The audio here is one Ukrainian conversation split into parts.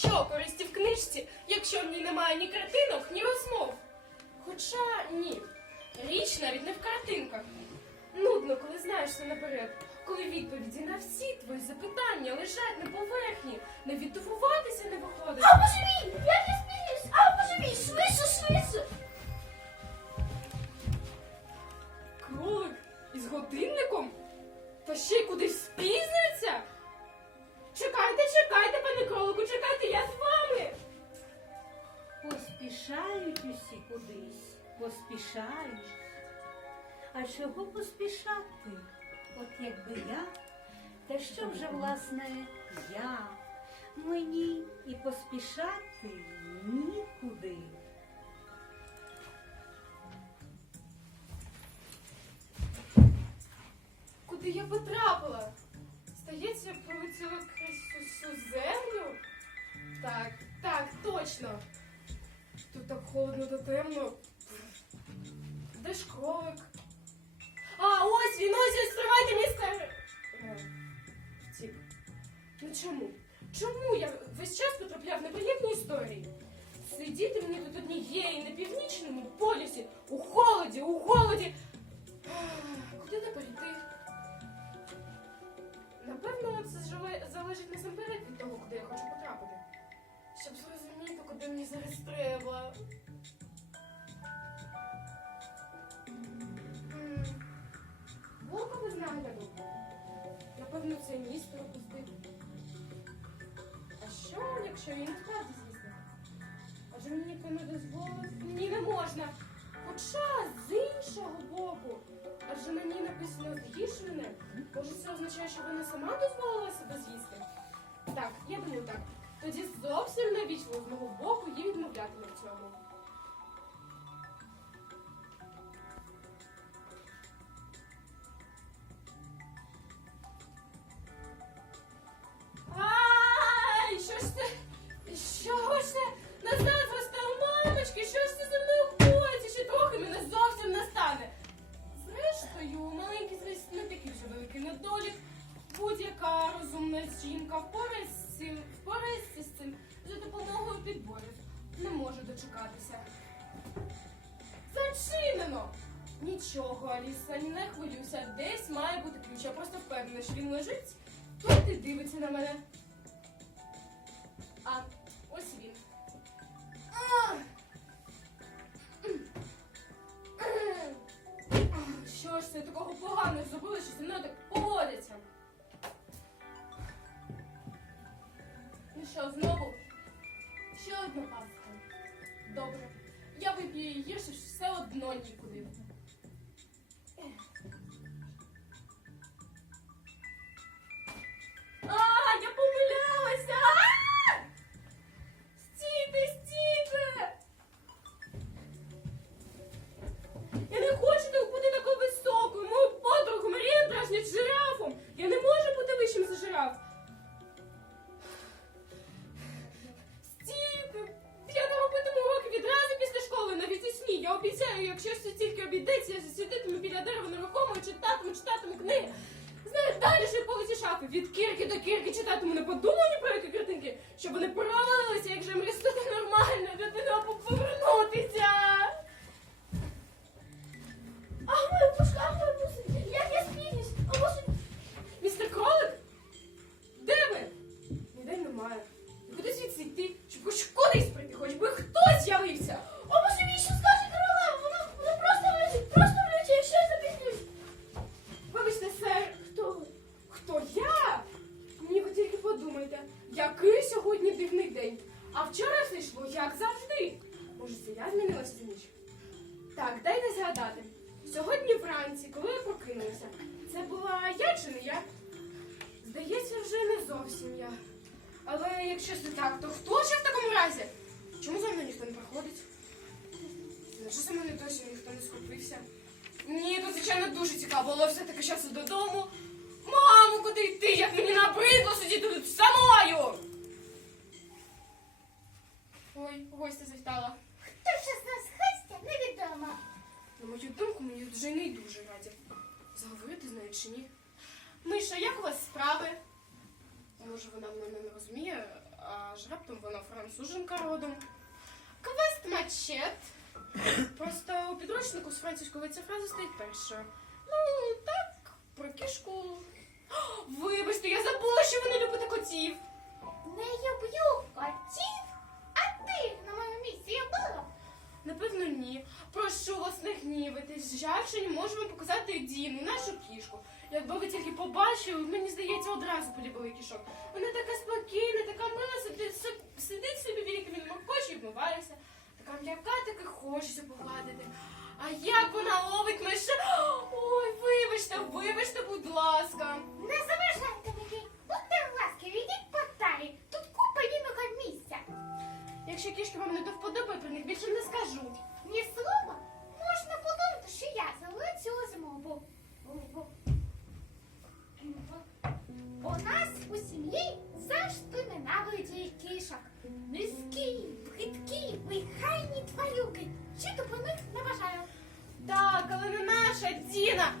Що користі в книжці, якщо в ній немає ні картинок, ні розмов? Хоча ні, річ навіть не в картинках. Нудно, коли знаєш все наперед, коли відповіді на всі твої запитання лежать на поверхні, не дивуватися не виходить. А боже мій, Я не спізнююсь! А боже мій, швидше, швидше! Поспішають. А чого поспішати? От якби я, та що вже власне я? Мені і поспішати нікуди. Куди я потрапила? Здається, я полетіла крізь усю землю. Так, так, точно. Тут так холодно та темно. Де ж кролик? А, ось він, ось він, стривайте, містер. Е, Втік. Ну чому? Чому я весь час потрапляв в неприємні історії? Сидіти мені тут однієї на північному полюсі, у холоді, у голоді. Куди тепер йти? Напевно, це зале- залежить насамперед від того, куди я хочу потрапити. Щоб зрозуміти, куди мені зараз треба. Нагляду. Напевно, це міст пропустив. А що, якщо він справді з'їсти? Адже мені ніхто не дозволив. Мені не можна. Хоча з іншого боку, адже на ній написано з'їж мене. Може, це означає, що вона сама дозволила себе з'їсти? Так, я думаю так. Тоді зовсім навічливо з мого боку їй відмовлятиме в цьому. Має. Я просто впевнена, що він лежить тут і дивиться на мене. А, ось він. Що ж це такого поганого зробили, що зі мною так поводяться? Ну що, знову? Ще одна пастка. Добре. Я вип'ю її, що все одно нікуди. Щоб як же мені стати нормально, дитина повернутися. А моя пушка, а моя пушка, як я спізнююсь! А може... Містер Кролик? Де ви? Ніде немає. Куди звідси йти? Щоб хоч кудись Заговорити з нею чи ні? Миша, як у вас справи? Може, вона мене не розуміє, аж раптом вона француженка родом. Квест мачет. Просто у підручнику з французької ця фраза стоїть першою. Ну, так, про кішку. Вибачте, я забула, що ви не любите котів. Не люблю котів, а ти на моєму місці любила? Напевно, ні. Прошу вас не гнівитись. Жаль, не можемо показати Діну, нашу кішку. Якби ви тільки побачили, мені здається, одразу полюбили кішок. Вона така спокійна, така мила, сидить, собі біля камінного хоче і вмивається. Така м'яка, таки хочеться погладити. А як вона ловить миша? Ой, вибачте, вибачте, будь ласка. Не заважайте мені. Будьте ласки, відіть по тарі. Якщо кішки вам не до вподоби, про них більше не скажу. Ні слова. Можна подумати, що я за цю змову. У нас у сім'ї завжди ненавидять кішок. Низькі, бридкі, вихайні тварюки. По них не бажаю. Так, але не наша Діна.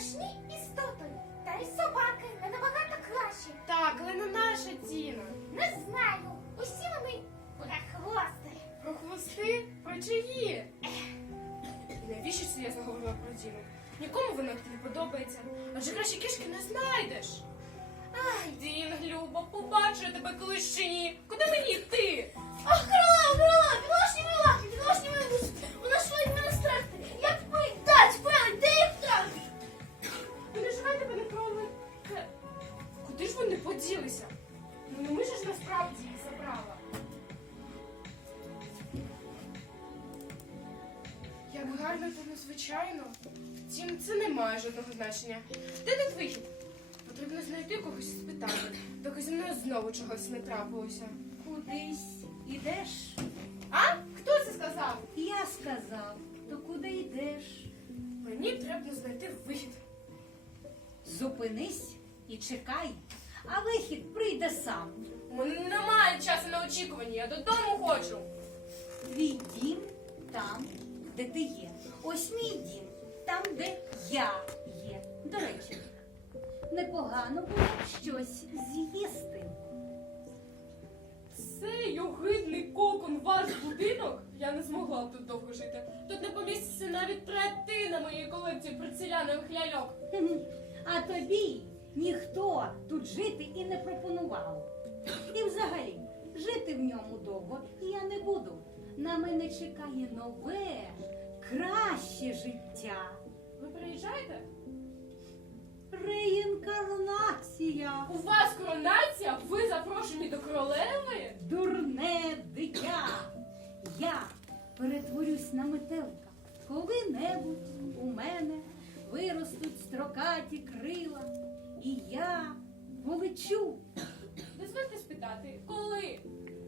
Страшні істоти, та й собаки не набагато кращі. Так, але не наша Діна. Не знаю. Усі вони прохвости. Про хвости? Про чиї? Навіщо це я заговорила про Діну? Нікому вона не подобається. Адже краще кішки не знайдеш. Ай, Діна, Люба, побачу я тебе колись чи ні. Куди мені йти? Ах, не трапилося. Кудись ідеш? А? Хто це сказав? Я сказав, то куди йдеш? Мені треба знайти вихід. Зупинись і чекай, а вихід прийде сам. У мене немає часу на очікування, я додому хочу. Твій дім там, де ти є. Ось мій дім, там, де я є. До речі, непогано було б щось з'їсти. Цей огидний кокон ваш будинок? Я не змогла б тут довго жити. Тут не поміститься навіть третина моєї колекції порцелянових ляльок. А тобі ніхто тут жити і не пропонував. І взагалі, жити в ньому довго я не буду. На мене чекає нове, краще життя. Ви приїжджаєте? Реінкарнація. У вас коронація? Ви запрошені до королеви? Дурне дитя. Я перетворюсь на метелка. Коли-небудь у мене виростуть строкаті крила, і я полечу, Дозвольте спитати, коли?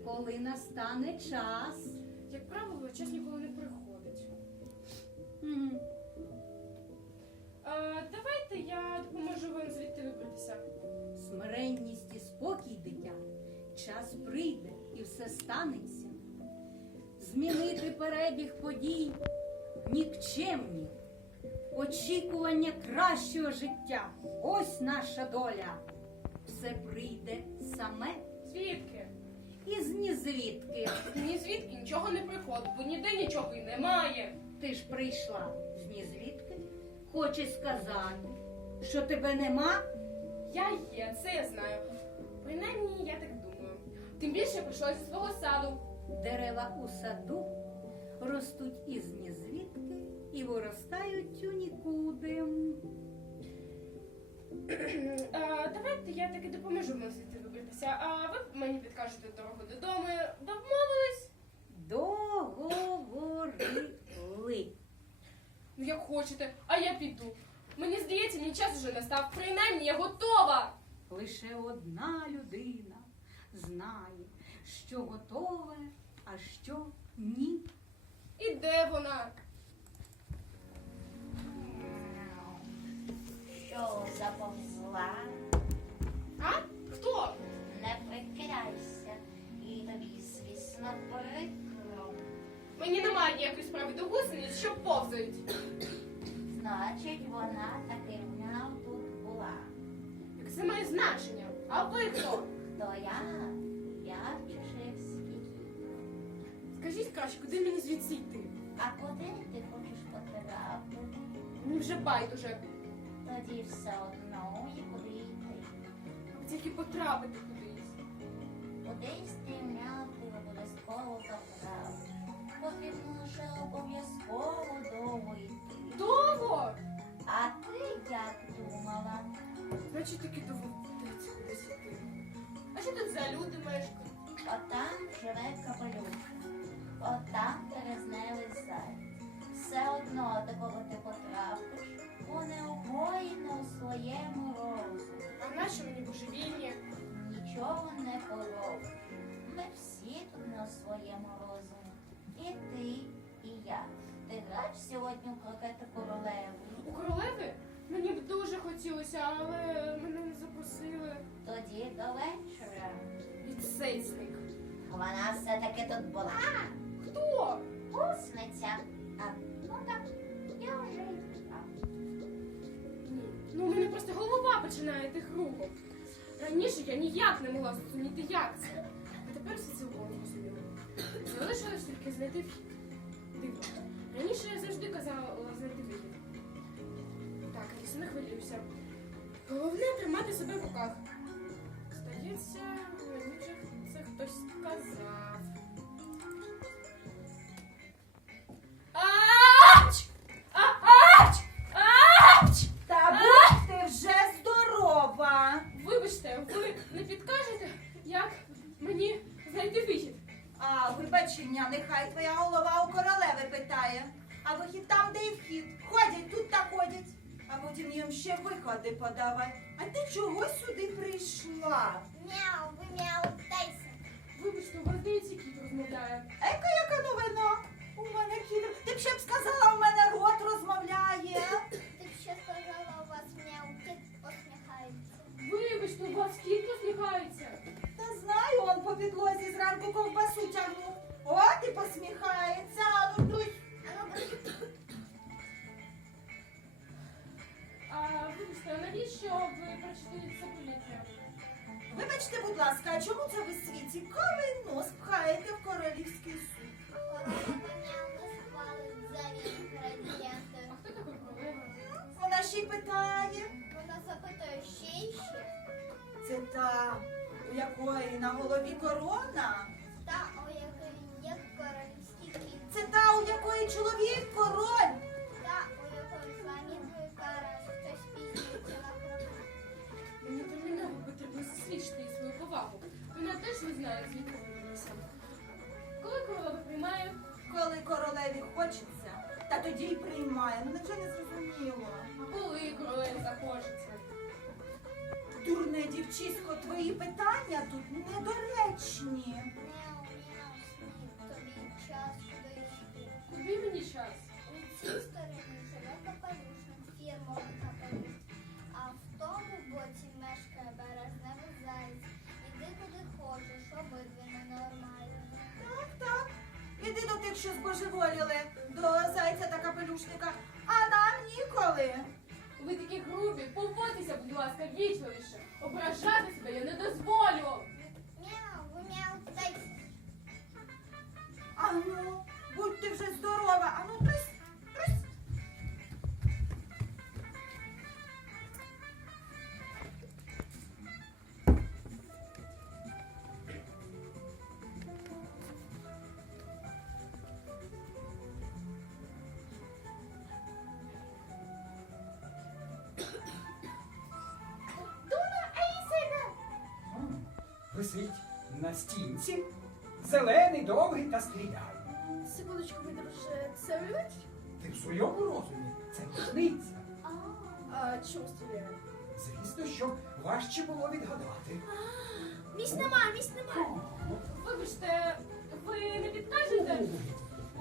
коли настане час. Як правило, час ніколи не приходить. Давайте я допоможу вам звідти вибратися. Смиренність і спокій, дитя. Час прийде і все станеться. Змінити перебіг подій нікчемні. Очікування кращого життя. Ось наша доля. Все прийде саме Звідки? із нізвідки. Ні звідки нічого не приходить, бо ніде нічого і немає. Ти ж прийшла з нізвідки. Хочеш сказати, що тебе нема? Я є, це я знаю. Принаймні, я так думаю. Тим більше прийшла зі свого саду. Дерева у саду ростуть із нізвідки і виростають у нікуди. Е, давайте я таки допоможу вам звідти вибратися, а ви мені підкажете дорогу додому. Домовились? Договорили. Ну як хочете, а я піду. Мені здається, мій час вже настав. Принаймні, я готова. Лише одна людина знає, що готове, а що ні. І де вона? Що заповзла, А? Хто? не прикидайся, і тобі, звісно, прикро. Мені немає ніякої справи до гусениць, що повзають. Значить, вона таки в нього тут була. Як це має значення? А ви хто? То я, я Чеширський. Скажіть краще, куди мені звідси йти? А куди ти хочеш потрапити? Мені вже байдуже. Тоді все одно і куди йти. Тільки потрапити кудись. Кудись ти м'яв, ти обов'язково потрапиш. Потрібно лише обов'язково довго йти. Довго! А ти як думала? Значить, таки кудись йти. А що тут за люди мешкають? Отам живе капелюшка, отам березневий зайць. Все одно, до кого ти потрапиш, вони обоїно у своєму розумі. А нащо мені божевільні? Нічого не поробиш. Ми всі тут на своєму розумі. І ти, і я. Ти граєш сьогодні у крокету королеву. У королеви? Мені б дуже хотілося, але мене не запросили. Тоді до вечора. Відсейсник. Вона все-таки тут була. Хто? Усниця. А, ну так, я вже й. Ну, у мене просто голова починає йти кругом. Раніше я ніяк не могла зрозуміти, як це. А тепер все цілком зрозуміло. Залишилось тільки знайти. Дивно. Раніше я завжди казала знайти вихід. Так, якщо не хвилююся. Головне тримати себе в руках. Здається, мені вже це хтось сказав. Ач! Ач! Ач! Та будь ти вже здорова. Вибачте, ви не підкажете, як мені знайти вихід? А вибачення, нехай твоя голова у королеви питає. А вихід там, де і вхід. Ходять, тут та ходять. А потім їм ще виходи подавай. А ти чого сюди прийшла? Мяу, ви мяу, тайся. Вибачте, у вас здається кіт розмовляє. Ека, яка новина? У мене кіт. Ти б ще б сказала, у мене рот розмовляє. Ти б ще сказала, у вас мяу, кіт посміхається. Вибачте, у вас кіт посміхається. Он по підлозі зранку ковбасу тягнув. От і посміхається. А ну дуй. А ну, вибачте, а навіщо ви прочитали це повітря? Вибачте, будь ласка, а чому це ви свій цікавий нос пхаєте в королівський суд? Мяу нас хвалить за у якої на голові корона. Та, у якої є королівський кіт. Це та, у якої чоловік король. Та, у якої і кара, що спізнюється на крок. Мені терміново потрібно засвідчити їй свою повагу. Вона теж не знає, звідки виявилася. Коли королева приймає, Коли королеві хочеться, та тоді й приймає. Ну невже не зрозуміло? коли королеві захочеться. Дурне дівчисько, твої питання тут недоречні. Мяу, тобі час вийти. Куди мені час? У цій стороні живе капелюшник, фірмовий капелюш. А в тому боці мешкає березневий заєць. Іди куди хочеш, обидві ненормальні. Так, так. Іди до тих, що збожеволіли, до зайця та капелюшника, поводьтеся, будь ласка, вічливіше. Ображати себе я не дозволю. На стінці, зелений, довгий та стріляє. Секундочку, ви друже, це олівець? Ти в своєму розумі це рушниця. А чому стріляє? Звісно, щоб важче було відгадати. Місць нема, місць нема. Вибачте, ви не підкажете,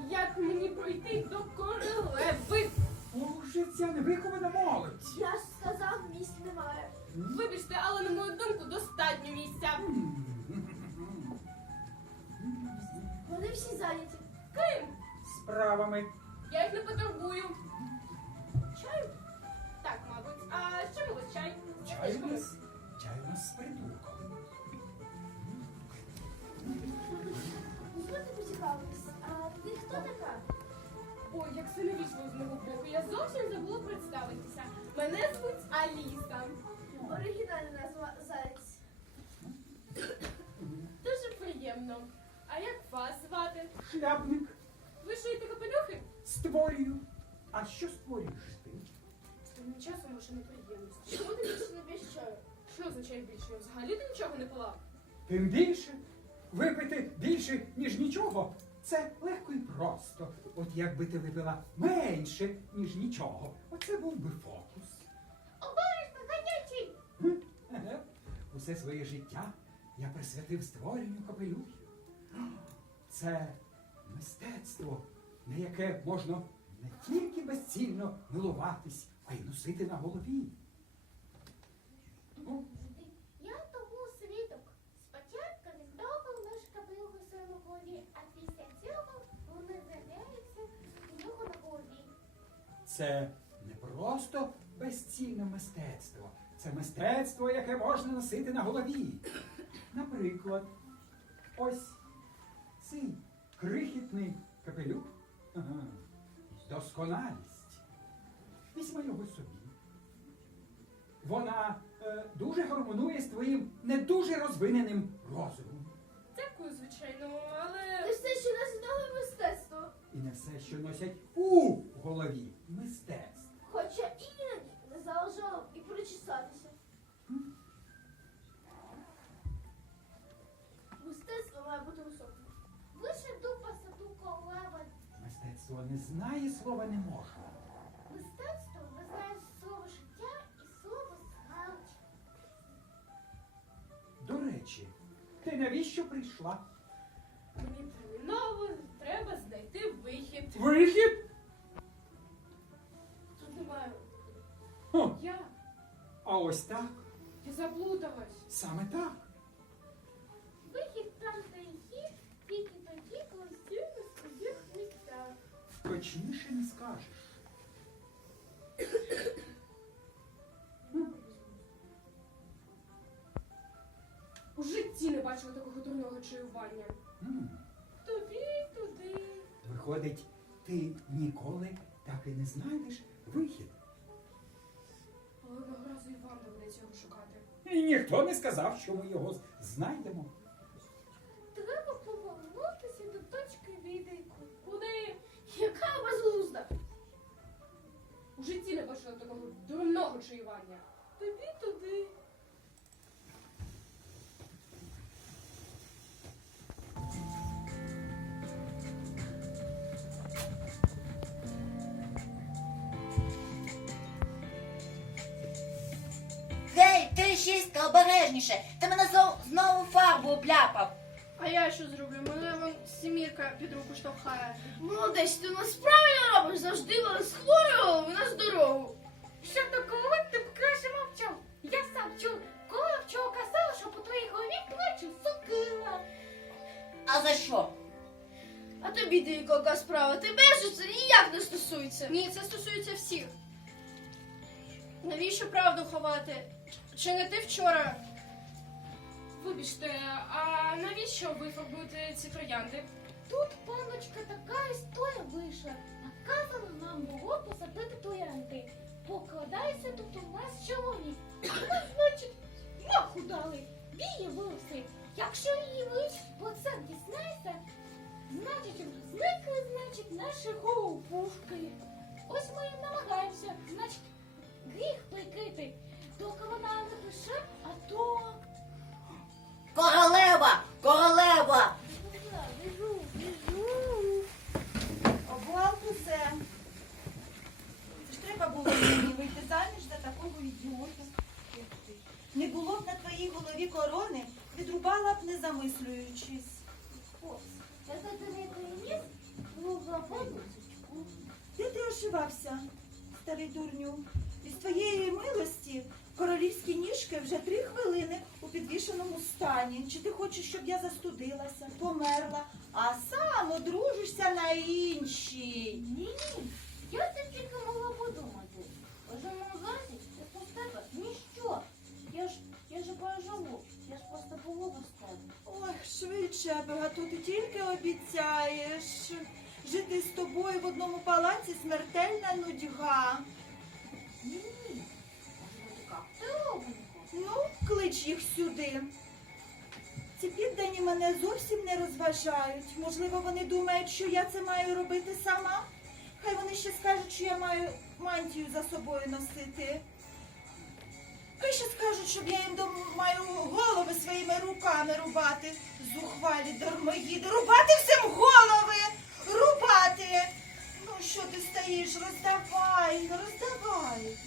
як мені пройти до королеви? Боже, ця невихована молодь. Я ж сказав, місць немає. Вибачте, але на мою думку достатньо місця. Вони всі зайняті. Ким? Справами. Я їх не поторгую. Чаю? Так, мабуть. А у вас чай? Чай у нас, чай у нас з придурком. Дозвольте поцікавитись, а ти хто така? Ой, як вийшло з мого боку. Я зовсім забула представитися. Мене звуть Аліса. Оригінальна назва Заєць. Шляпник Ви шиєте капелюхи? створюю. А що створюєш ти? Тим часом лише неприємності. Чому ти більше не п'єш чаю? Що означає більше? Я взагалі ти нічого не пила. Тим більше. Випити більше, ніж нічого. Це легко і просто. От якби ти випила менше, ніж нічого. Оце був би фокус. Обережно, ганячий! Усе своє життя я присвятив створенню капелюхів. Це мистецтво, на яке можна не тільки безцільно милуватись, а й носити на голові. Ну, Я тому свідок. Спочатку він довго наш капелюх у своєму голові, а після цього вони з'являються у нього на голові. Це не просто безцільне мистецтво, це мистецтво, яке можна носити на голові. Наприклад, ось цей крихітний капелюх. Ага. Досконалість. Візьми його собі. Вона е, дуже гармонує з твоїм не дуже розвиненим розумом. Дякую, звичайно, але. Ти все ще не знали мистецтво. І не все, що носять у голові мистецтво. Хоча іноді не заважало і причесатися. Мистецтво не знає слова не можна. Мистецтво визнає слово життя і слово смерть. До речі, ти навіщо прийшла? Мені терміново треба знайти вихід. Вихід? Тут немає. Хм, Я. а ось так, Я заплуталась. саме так. Точніше не скажеш. У житті не бачила такого дурного чаювання. М, Тобі туди. Виходить, ти ніколи так і не знайдеш вихід. Але одного разу і вам доведеться його шукати. І ніхто не сказав, що ми його знайдемо. Треба повернутися до точки відліку. Яка безглузда? У житті не бачила такого дурного чаювання. Тобі туди. Гей, ти шістка, обережніше! Ти мене знову, знову фарбу обляпав. А я що зроблю? Сімірка під руку штовхає. Молодець, ти нас правильно робиш, завжди вас хворого, в нас дорогу. Що такого ти б краще мовчав? Я сам чув, коли вчора казала, що по твоїй голові плачу сукила. А за що? А тобі ти яка справа? Тебе ж це ніяк не стосується. Ні, це стосується всіх. Навіщо правду ховати? Чи не ти вчора? Вибачте, а навіщо ви фарбуєте ці троянди? Тут, паночка, така історія вийшла. Наказано нам було посадити троянди. Покладайся тут у нас чоловік. А значить, маху дали. Віє виси. Якщо її лиш про це дізнається, значить, зникли, значить, наші голубушки. Ось ми і намагаємося, значить, гріх прикрити. Доки вона не пише, а то... Королева! Королева! Мені вийти заміж за такого ідіота. як ти. Не було б на твоїй голові корони, відрубала б не замислюючись. Я за тебе приніс, ну, запомню. Де ти ошивався, старий дурню? Із твоєї милості Королівські ніжки вже три хвилини у підвішеному стані. Чи ти хочеш, щоб я застудилася, померла, а сам одружишся на іншій? Ні, ні. Я це швидше, багато ти тільки обіцяєш. Жити з тобою в одному палаці смертельна нудьга. Ні, ні. Ну, клич їх сюди. Ці піддані мене зовсім не розважають. Можливо, вони думають, що я це маю робити сама. Хай вони ще скажуть, що я маю мантію за собою носити. Хай ще скажуть, щоб я їм дом- маю голови своїми руками рубати. Зухвалі дармоїди, рубати всім голови! Рубати! Ну що ти стоїш? Роздавай, роздавай.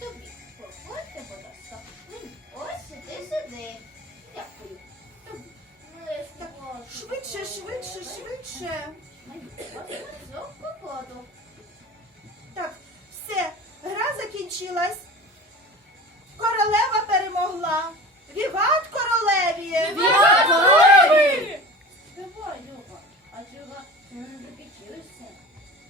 Тобі походьте, будь ласка. Ось сюди. Дякую. Тобі. Так, швидше, швидше, швидше. Ось. Так, все, гра закінчилась. Королева перемогла. Віват королеві! Давай, Люба. А чого ти не закінчилася?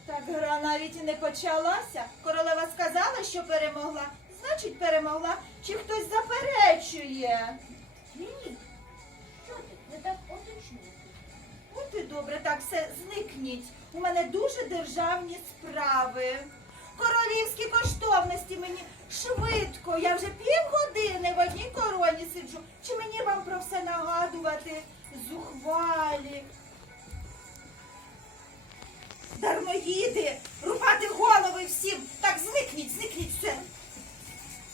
Так гра навіть і не почалася. Королева сказала, що перемогла. Значить, перемогла. Чи хтось заперечує? Ні, ні. Що ти? Не так уточнюєш. От і добре, так все, зникніть. У мене дуже державні справи. Королівські коштовності мені швидко. Я вже півгодини в одній короні сиджу. Чи мені вам про все нагадувати? Зухвалі. Дармоїди, рубати голови всім. Так, зникніть, зникніть все.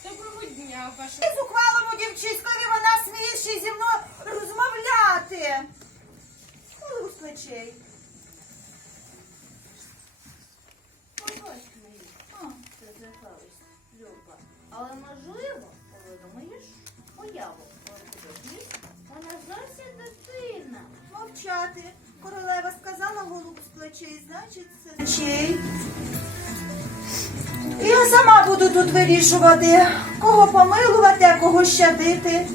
Доброго дня, ваша. Ти зухвалому дівчиськові вона сміє зі мною розмовляти. Голову з плечей. Побач мені. Але можливо, коли думаєш уяву вона зовсім дитина. Мовчати. Королева сказала голову з плечей, значить це. Плечей. Я сама буду тут вирішувати, кого помилувати, а кого щадити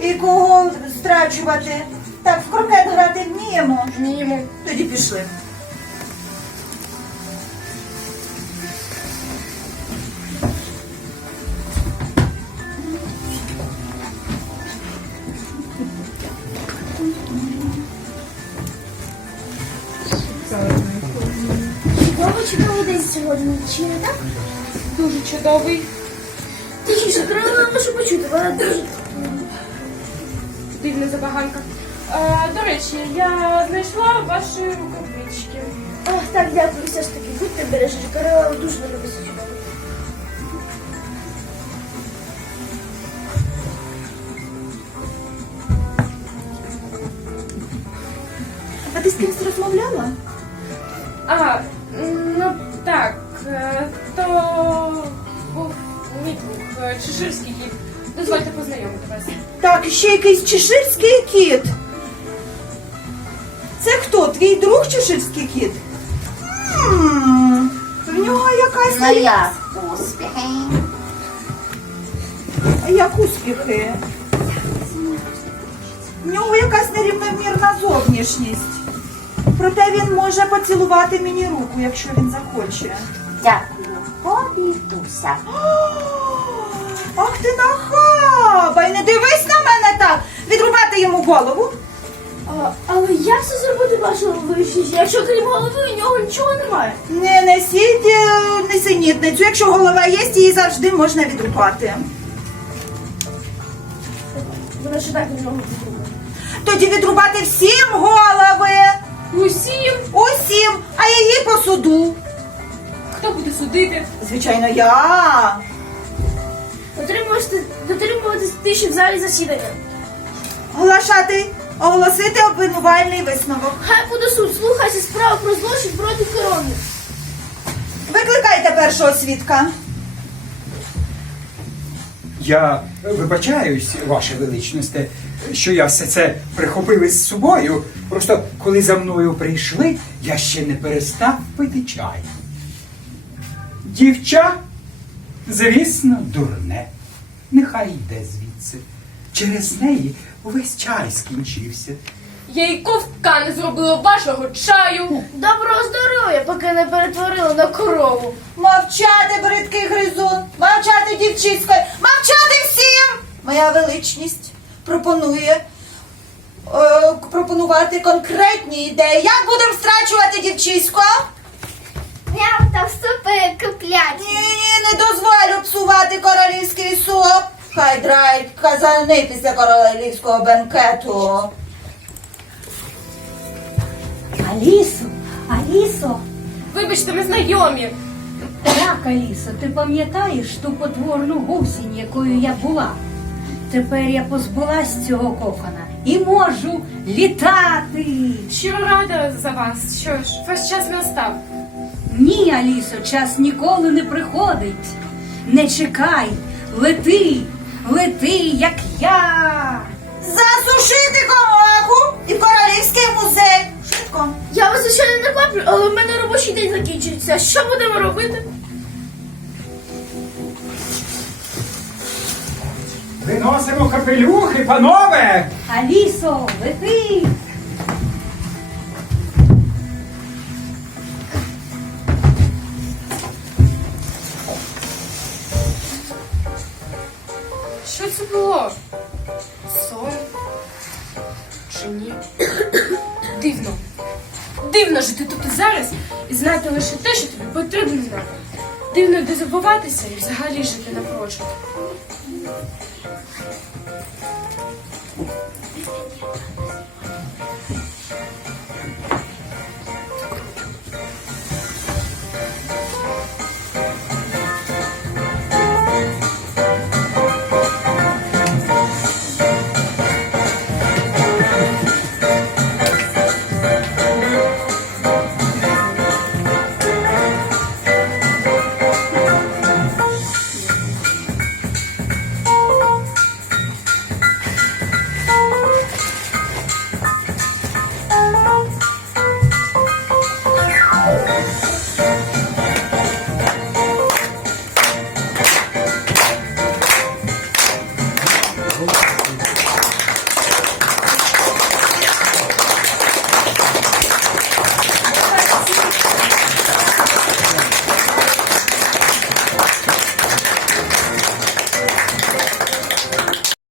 і кого страчувати. Так, в крокет грати вміємо. Вміємо. Тоді пішли. Сьогодні, чи не так? Дуже чудовий. Тихіше, треба нашу почути, вона дуже. Дивна забаганка. Е, до речі, я знайшла ваші рукавички. Ах, так, дякую, все ж таки, будьте бережні, корова дуже не любить чудово. А ти з кимось розмовляла? А, м, так, е, то був мій друг е, Чеширський кіт. Дозвольте познайомити вас. Так, ще якийсь чеширський кіт. Це хто? Твій друг чеширський кіт? М, В нього якась Ну як успіхи? як успіхи. В нього якась нерівномірна зовнішність. Проте він може поцілувати мені руку, якщо він захоче. Дякую. Обійдуся. Ах ти нахаба! І не дивись на мене так! Відрубати йому голову. А, але як це зробити вашу вищість, якщо крім голови у нього нічого немає? Не несіть е, несенітницю. Якщо голова є, її завжди можна відрубати. Вона ще так від нього підтримує. Тоді відрубати всім голови. Усім, Усім, а її по суду. хто буде судити? Звичайно, я. Дотримуватись, дотримуватись тиші в залі засідання. Оголошати, оголосити обвинувальний висновок. Хай буде суд, слухайся справу про злочин проти корони. Викликайте першого свідка. Я вибачаюсь, ваше величність, що я все це прихопив із собою. Просто коли за мною прийшли, я ще не перестав пити чай. Дівча, Звісно, дурне. Нехай йде звідси. Через неї увесь чай скінчився. Я й ковтка не зробила вашого чаю. Доброго здоров'я, поки не перетворили на корову. Мовчати, бридкий гризун, мовчати, дівчисько, мовчати всім! Моя величність пропонує е, пропонувати конкретні ідеї. Як будемо страчувати дівчисько? Прям та вступи купляч. Ні, ні, не дозволю псувати королівський суп. Хай драють казани після королівського бенкету. Алісо, Алісо, Вибачте, ми знайомі. так, Алісо, ти пам'ятаєш ту потворну гусінь, якою я була? Тепер я позбулась цього кокона і можу літати. Щиро рада за вас. Що ж, ваш час настав. Ні, Алісо, час ніколи не приходить. Не чекай, лети, лети, як я. Засушити комаху і в королівський музей. Швидко. Я вас звичайно не кваплю, але в мене робочий день закінчується. Що будемо робити? Виносимо капелюхи, панове! Алісо, лети. Що це було? Сон? Чи ні? Дивно. Дивно жити тут і зараз і знати лише те, що тобі потрібно знати. Дивно де забуватися і взагалі жити напрочуд.